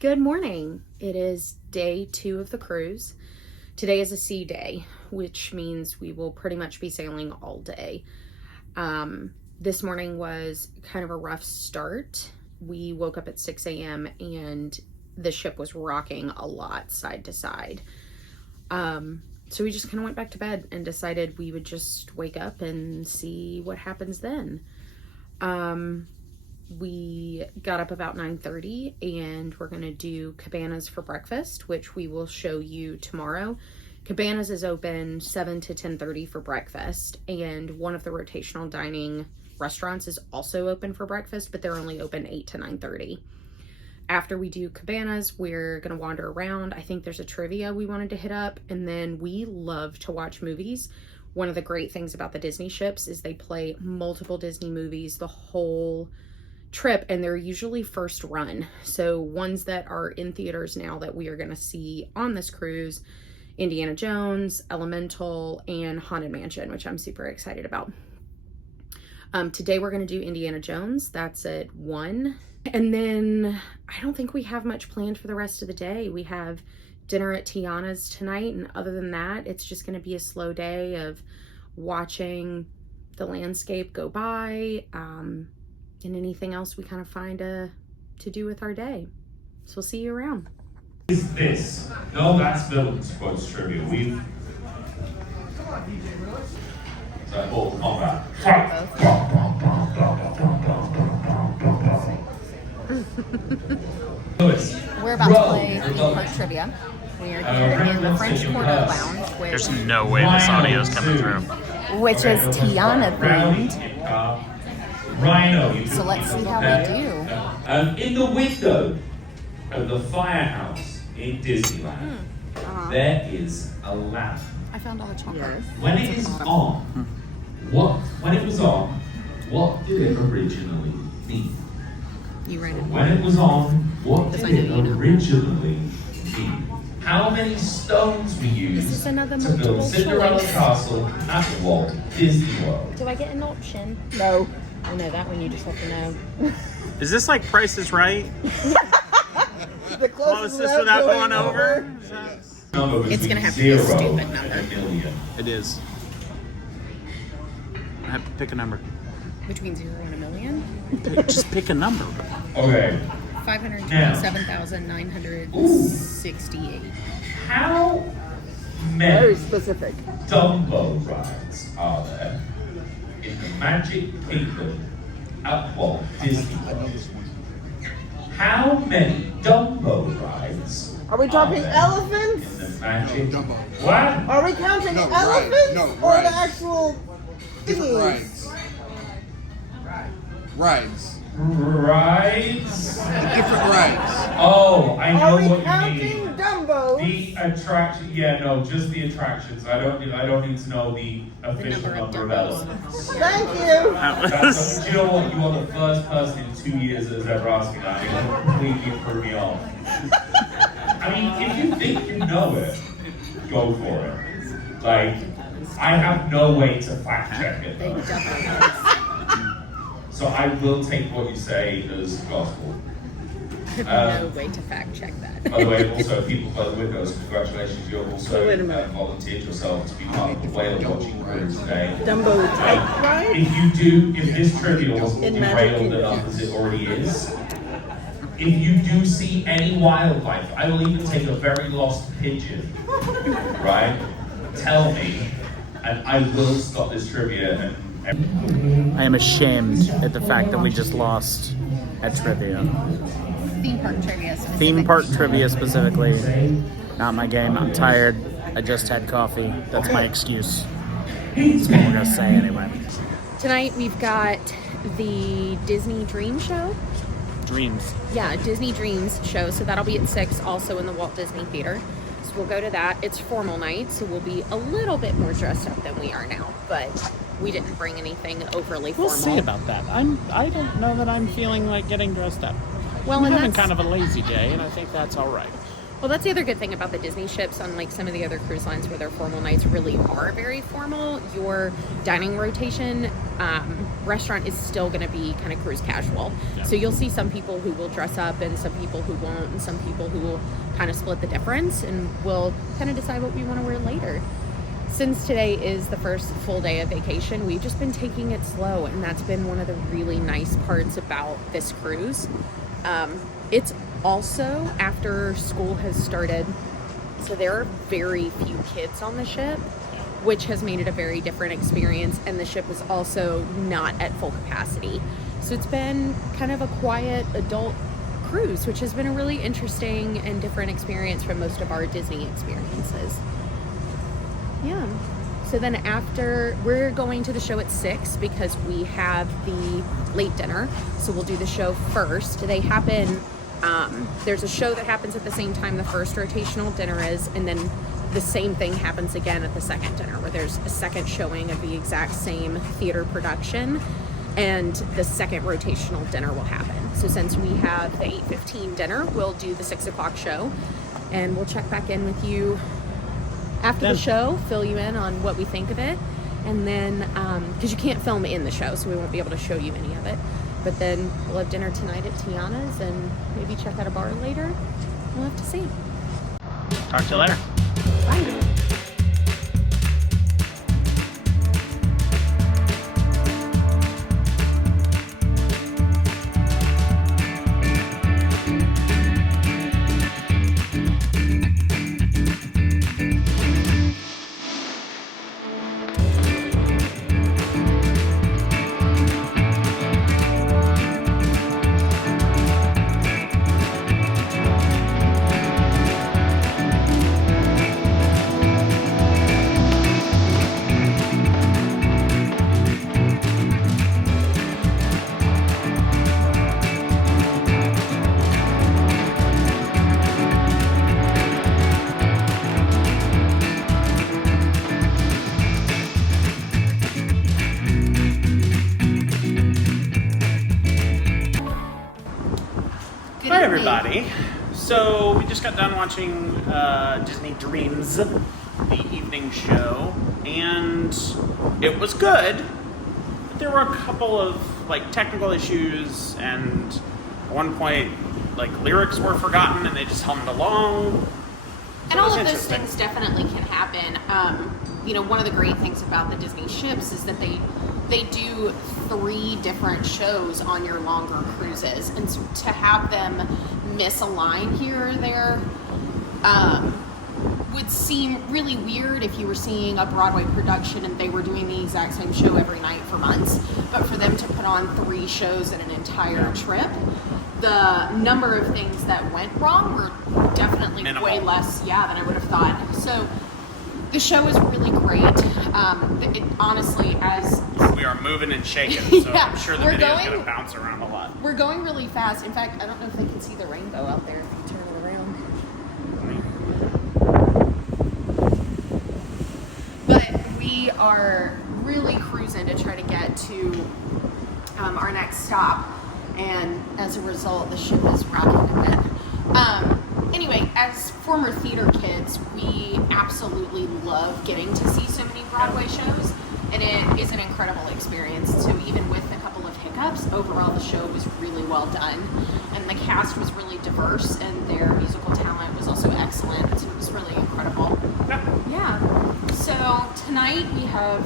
Good morning. It is day 2 of the cruise. Today is a sea day, which means we will pretty much be sailing all day. This morning was kind of a rough start. We woke up at 6 a.m. and the ship was rocking a lot side to side. So we just kind of went back to bed and decided we would just wake up and see what happens then. We got up about 9:30 and we're going to do Cabanas for breakfast, which we will show you tomorrow. Cabanas is open 7 to 10:30 for breakfast, and one of the rotational dining restaurants is also open for breakfast, but they're only open 8 to 9:30. After we do Cabanas, we're going to wander around. I think there's a trivia we wanted to hit up, and then we love to watch movies. One of the great things about the Disney ships is they play multiple Disney movies the whole trip, and they're usually first run. So ones that are in theaters now that we are going to see on this cruise: Indiana Jones, Elemental, and Haunted Mansion, which I'm super excited about. Today we're going to do Indiana Jones. That's at 1. And then I don't think we have much planned for the rest of the day. We have dinner at Tiana's tonight, and other than that, it's just going to be a slow day of watching the landscape go by, and anything else we kind of find to do with our day. So we'll see you around. Is this? No, that's Villains Quotes Trivia. We've... Oh, all right. We're about to play theme park trivia. We are here in the French Quarter Lounge, which, There's no way this audio is coming through. which is Tiana themed. Rhino. So let's see how we do. In the window of the firehouse in Disneyland, there is a lamp. I found all the chocolate. When it is on, when it was on, what did it originally mean? You write it. When it was on, what Yes, did I know it you know. originally mean? How many stones were This used is another to build multiple Cinderella choice. Castle at Walt Disney World? Do I get an option? No. I know that one, you just have to know. Is this like Price is Right? The Closest without going over? It's gonna have to be a stupid number. It is. I have to pick a number. Between 0 and a million? Just pick a number. Okay. 527,968. How Very many specific. Dumbo rides are there in the Magic Kingdom at Walt Disney World? How many Dumbo rides Are we talking there elephants? in the Magic? What? Are we counting No, elephants no, or rides. the actual Different thingies? Rides. Rides? Different rides. Oh, I know Are we what you counting mean. Dumbos? The attraction, yeah, no, just the attractions. I don't need to know the official number of elephants. Thank you. That's, you know what? You are the first person in 2 years that has ever asked me that. It completely threw me off. I mean, if you think you know it, go for it. Like, I have no way to fact check it. They Though. definitely So I will take what you say as gospel. have no way to fact check that. By the way, also, people by the windows, congratulations, you've also Wait a minute. volunteered yourself to be part of the whale watching crew today. Dumbo type ride? If this trivia wasn't In Magic derailed Kingdom. enough as it already is, if you do see any wildlife, I will even take a very lost pigeon, right? Tell me, and I will stop this trivia and I am ashamed at the fact that we just lost at trivia. Theme park trivia. Theme park trivia specifically. Not my game. I'm tired. I just had coffee. That's my excuse. That's what we're gonna say anyway. Tonight we've got the Disney Dream Show. Dreams. Yeah, Disney Dreams show. So that'll be at 6, also in the Walt Disney Theater. So we'll go to that. It's formal night, so we'll be a little bit more dressed up than we are now. But we didn't bring anything overly We'll formal. see about that. I don't know that I'm feeling like getting dressed up. Well, I'm and having that's kind of a lazy day, and I think that's all right. Well, that's the other good thing about the Disney ships, unlike some of the other cruise lines where their formal nights really are very formal. Your dining rotation restaurant is still going to be kind of cruise casual. Yeah. So you'll see some people who will dress up and some people who won't, and some people who will kind of split the difference, and we'll kind of decide what we want to wear later. Since today is the first full day of vacation, we've just been taking it slow, and that's been one of the really nice parts about this cruise. It's also after school has started, so there are very few kids on the ship, which has made it a very different experience, and the ship is also not at full capacity. So it's been kind of a quiet adult cruise, which has been a really interesting and different experience from most of our Disney experiences. Yeah. So then after, we're going to the show at 6 because we have the late dinner. So we'll do the show first. They happen, there's a show that happens at the same time the first rotational dinner is, and then the same thing happens again at the second dinner, where there's a second showing of the exact same theater production, and the second rotational dinner will happen. So since we have the 8:15 dinner, we'll do the 6 o'clock show, and we'll check back in with you after the show, fill you in on what we think of it, and then, because you can't film in the show, so we won't be able to show you any of it, but then we'll have dinner tonight at Tiana's, and maybe check out a bar later. We'll have to see. Talk to you later. Bye. Hi everybody. So we just got done watching Disney Dreams, the evening show, and it was good. But there were a couple of technical issues, and at one point lyrics were forgotten and they just hummed along. And all of those things definitely can happen. One of the great things about the Disney ships is that they do 3 different shows on your longer cruises, and so to have them miss a line here or there would seem really weird if you were seeing a Broadway production and they were doing the exact same show every night for months. But for them to put on 3 shows in an entire trip, the number of things that went wrong were definitely minimal. way less, than I would have thought. So the show is really great. Honestly, as we are moving and shaking, so I'm sure the video is going to bounce around a lot. We're going really fast. In fact, I don't know if they can see the rainbow out there if you turn it around. But we are really cruising to try to get to our next stop, and as a result, the ship is rocking a bit. Anyway, as former theater kids, we absolutely love getting to see so many Broadway shows, and it is an incredible experience. So even with a couple of hiccups, overall the show was really well done, and the cast was really diverse, and their musical talent was also excellent. So it was really incredible. Yeah. So tonight we have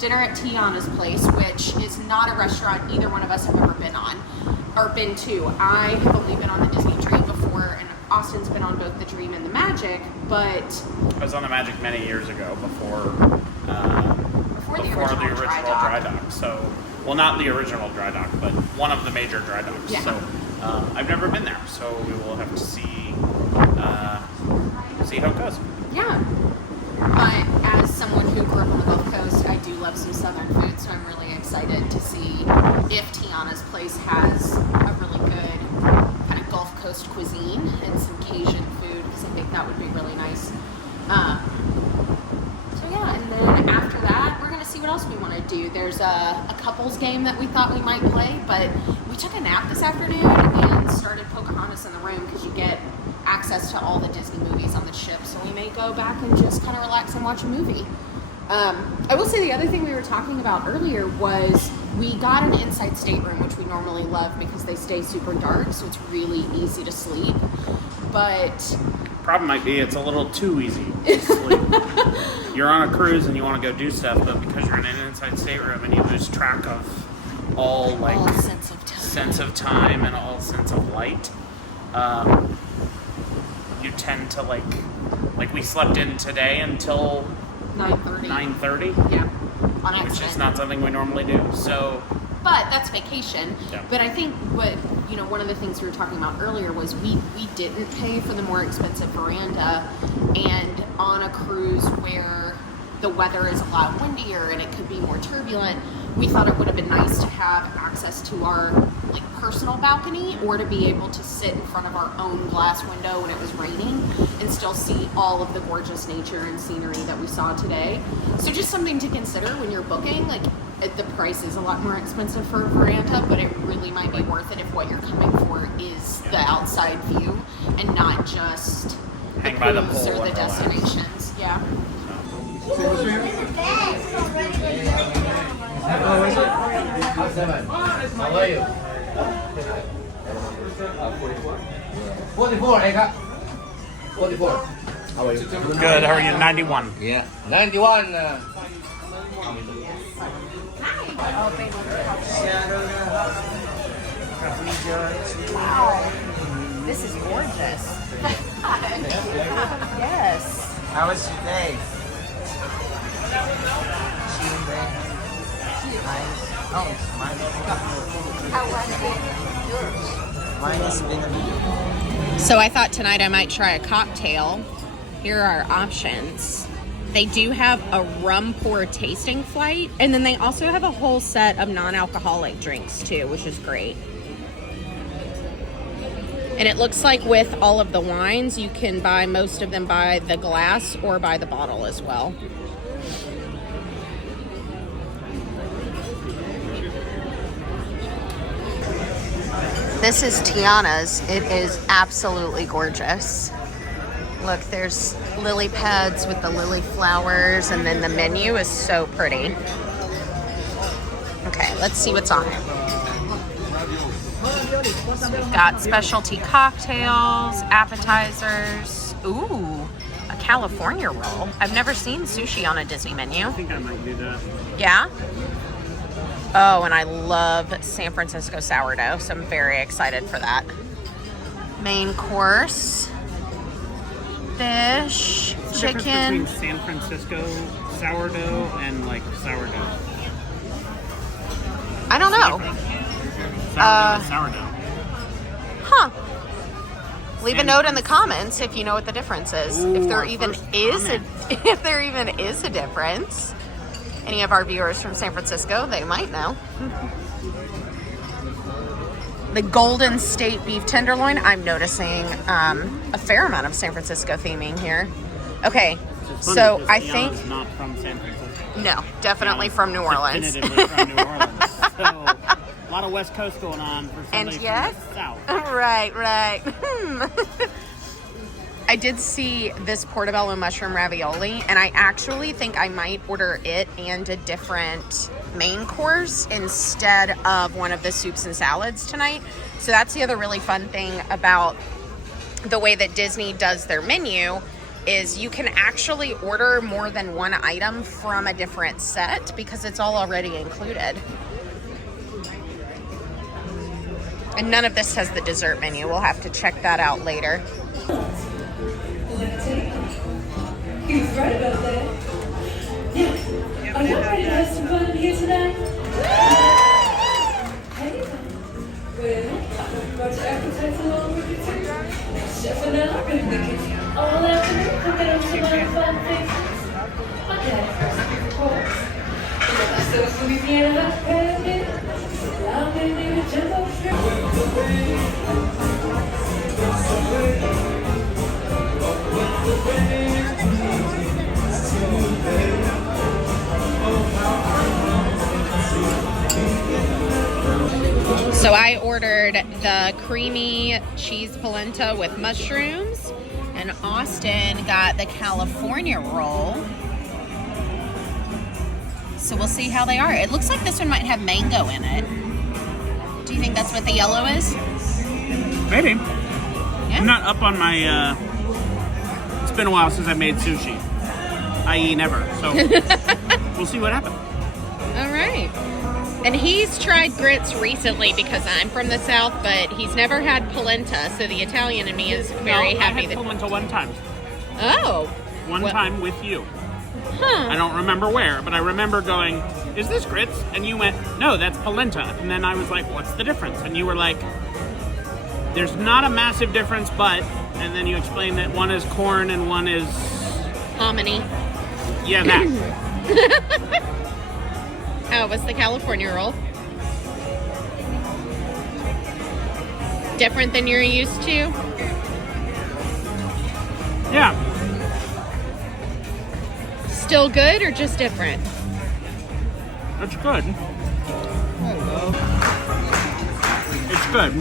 dinner at Tiana's place, which is not a restaurant either one of us have ever been to. I have only been on the Disney Dream before, and Austin's been on both the Dream and the Magic, but I was on the Magic many years ago before the original dry dock. So, well, not the original dry dock, but one of the major dry docks. Yeah. So, I've never been there, so we will have to see how it goes. Yeah. But as someone who grew up on the Gulf Coast, I do love some Southern food, so I'm really excited to see if Tiana's place has a really good kind of Gulf Coast cuisine and some Cajun food, because I think that would be really nice. And then after that, we're going to see what else we want to do. There's a couples game that we thought we might play, but we took a nap this afternoon and started Pocahontas in the room, because you get access to all the Disney movies on the ship, so we may go back and just kind of relax and watch a movie. I will say the other thing we were talking about earlier was we got an Inside Stateroom, which we normally love because they stay super dark, so it's really easy to sleep. But Problem might be it's a little too easy to sleep. You're on a cruise and you want to go do stuff, but because you're in an Inside Stateroom and you lose track of all sense of time and all sense of light, you tend to like we slept in today until 9:30. Yeah. On Which accident. is not something we normally do. So, but that's vacation. Yeah. But I think one of the things we were talking about earlier was we didn't pay for the more expensive veranda, and on a cruise where the weather is a lot windier and it could be more turbulent, we thought it would have been nice to have access to our like personal balcony, or to be able to sit in front of our own glass window when it was raining and still see all of the gorgeous nature and scenery that we saw today. So just something to consider when you're booking. Like, the price is a lot more expensive for a veranda, but it really might be worth it if what you're coming for is the outside view and not just Hang the by the cruise pool or the and relax. destinations. Yeah. Oh, is it? How are you? 44, I got 44. How are you? good. How are you? 91. Yeah. 91. Wow. This is gorgeous. Yes. How was your day? Nice. Oh, How was mine has been a So I thought tonight I might try a cocktail. Here are our options. They do have a rum pour tasting flight, and then they also have a whole set of non-alcoholic drinks too, which is great. And it looks like with all of the wines, you can buy most of them by the glass or by the bottle as well. This is Tiana's. It is absolutely gorgeous. Look, there's lily pads with the lily flowers, and then the menu is so pretty. Okay, let's see what's on it. So we've got specialty cocktails, appetizers. Ooh, a California roll. I've never seen sushi on a Disney menu. I think I might do that. Yeah? Oh, and I love San Francisco sourdough, so I'm very excited for that. Main course. Fish, What's the difference chicken. between San Francisco sourdough and like sourdough? I don't know. Sourdough is sourdough. Huh. Leave a note in the comments if you know what the difference is. Ooh, if there our even first is comment. if there even is a difference. Any of our viewers from San Francisco, they might know. The Golden State beef tenderloin. I'm noticing a fair amount of San Francisco theming here. Okay, Which is funny so because I Tiana's think not from San Francisco. no, definitely Tiana's from New Orleans. Definitively from New Orleans. So a lot of West Coast going on for somebody And yet, from the South. right. I did see this portobello mushroom ravioli, and I actually think I might order it and a different main course instead of one of the soups and salads tonight. So that's the other really fun thing about the way that Disney does their menu is you can actually order more than one item from a different set because it's all already included. And none of this has the dessert menu. We'll have to check that out later. He's right about that. Yeah. Are you ready to have some fun here tonight? Hey. Well, brought your appetites along with you too. Chef and I are gonna be cooking all afternoon, cooking up some other fun things. My daddy first, of course. We got ourselves Louisiana hot pad here. Allow me to jump up So I ordered the creamy cheese polenta with mushrooms, and Austin got the California roll. So we'll see how they are. It looks like this one might have mango in it. Do you think that's what the yellow is? Maybe. Yeah. I'm not up on my, it's been a while since I made sushi. I.e. never. So we'll see what happens. All right. And he's tried grits recently because I'm from the South, but he's never had polenta. So the Italian in me is very happy I had polenta one time. Oh. One time with you. Huh. I don't remember where, but I remember going, is this grits? And you went, no, that's polenta. And then I was like, what's the difference? And you were like, there's not a massive difference, but... And then you explained that one is corn and one is... Hominy. Yeah, that. How was the California roll? Different than you're used to? Yeah. Still good or just different? It's good. It's good.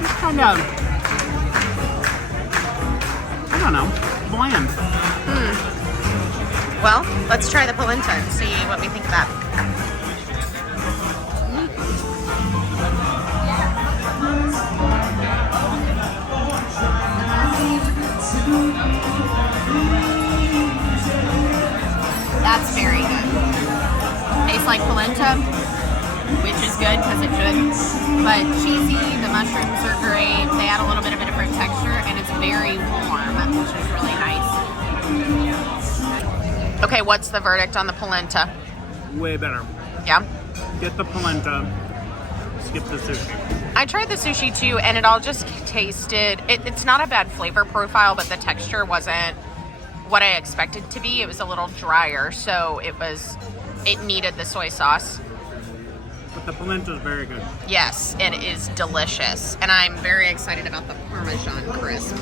Just kind of, I don't know, bland. Well, let's try the polenta and see what we think of that. That's very good. Tastes like polenta, which is good because it should. But cheesy, the mushrooms are great. They add a little bit of a different texture, and it's very warm, which is really nice. Okay, what's the verdict on the polenta? Way better. Yeah? Get the polenta, skip the sushi. I tried the sushi too, and it all just tasted... It's not a bad flavor profile, but the texture wasn't what I expected to be. It was a little drier, so it needed the soy sauce. But the polenta is very good. Yes, it is delicious, and I'm very excited about the Parmesan crisp.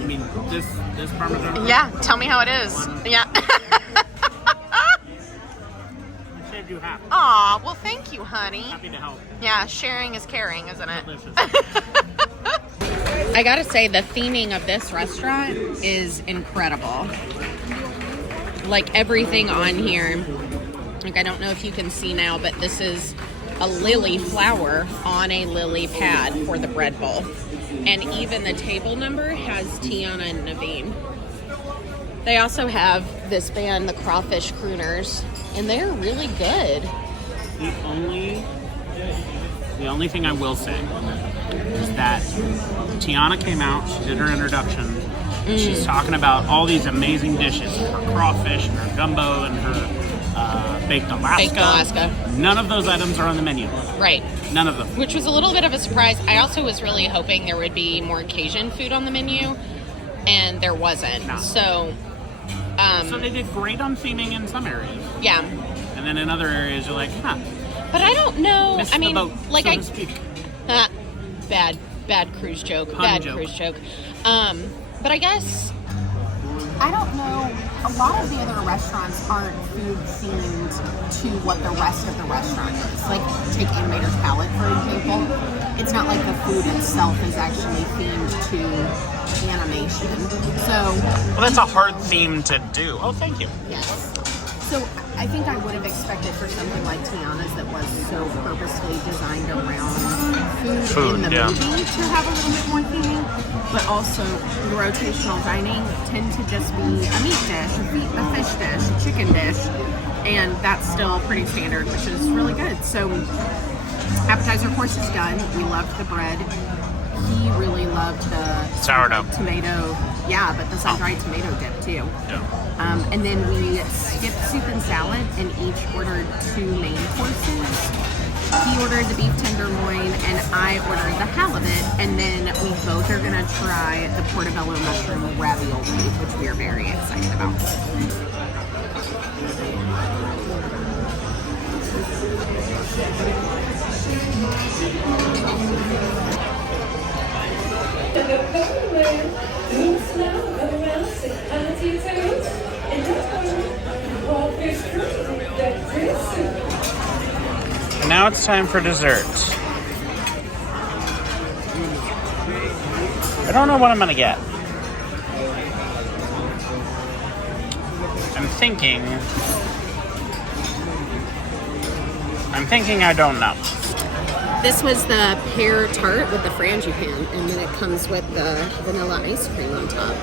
You mean this Parmesan? Yeah, tell me how it is. Yeah. I saved you half. Aw, well thank you, honey. Happy to help. Yeah, sharing is caring, isn't it? Delicious. I gotta say, the theming of this restaurant is incredible. Like everything on here, like I don't know if you can see now, but this is a lily flower on a lily pad for the bread bowl. And even the table number has Tiana and Naveen. They also have this band, the Crawfish Crooners, and they're really good. The only thing I will say is that Tiana came out, she did her introduction, she's talking about all these amazing dishes, her crawfish and her gumbo and her baked Alaska. Baked Alaska. None of those items are on the menu. Right. None of them. Which was a little bit of a surprise. I also was really hoping there would be more Cajun food on the menu, and there wasn't. No. So they did great on theming in some areas. Yeah. And then in other areas, you're like, huh. But I don't know. Missed I mean, the boat, like so to speak. Bad cruise joke. Pun joke. Cruise joke. But I guess I don't know. A lot of the other restaurants aren't food themed to what the rest of the restaurant is. Like, take Animator's Palette, for example. It's not like the food itself is actually themed to animation. So, Well, that's a hard theme to do. Oh, thank you. yes. So I think I would have expected for something like Tiana's that was so purposely designed around food in the yeah. movie to have a little bit more theming, but also the rotational dining tend to just be a meat dish, a fish dish, a chicken dish, and that's still pretty standard, which is really good. So appetizer course is done. We loved the bread. He really loved the Sourdough. tomato, yeah, but the sun-dried tomato dip too. Yeah. And then we skipped soup and salad and each ordered 2 main courses. He ordered the beef tenderloin and I ordered the halibut, and then we both are gonna try the portobello mushroom ravioli, which we are very excited about. And now it's time for dessert. I don't know what I'm gonna get. thinking I don't know. This was the pear tart with the frangipane, and then it comes with the vanilla ice cream on top.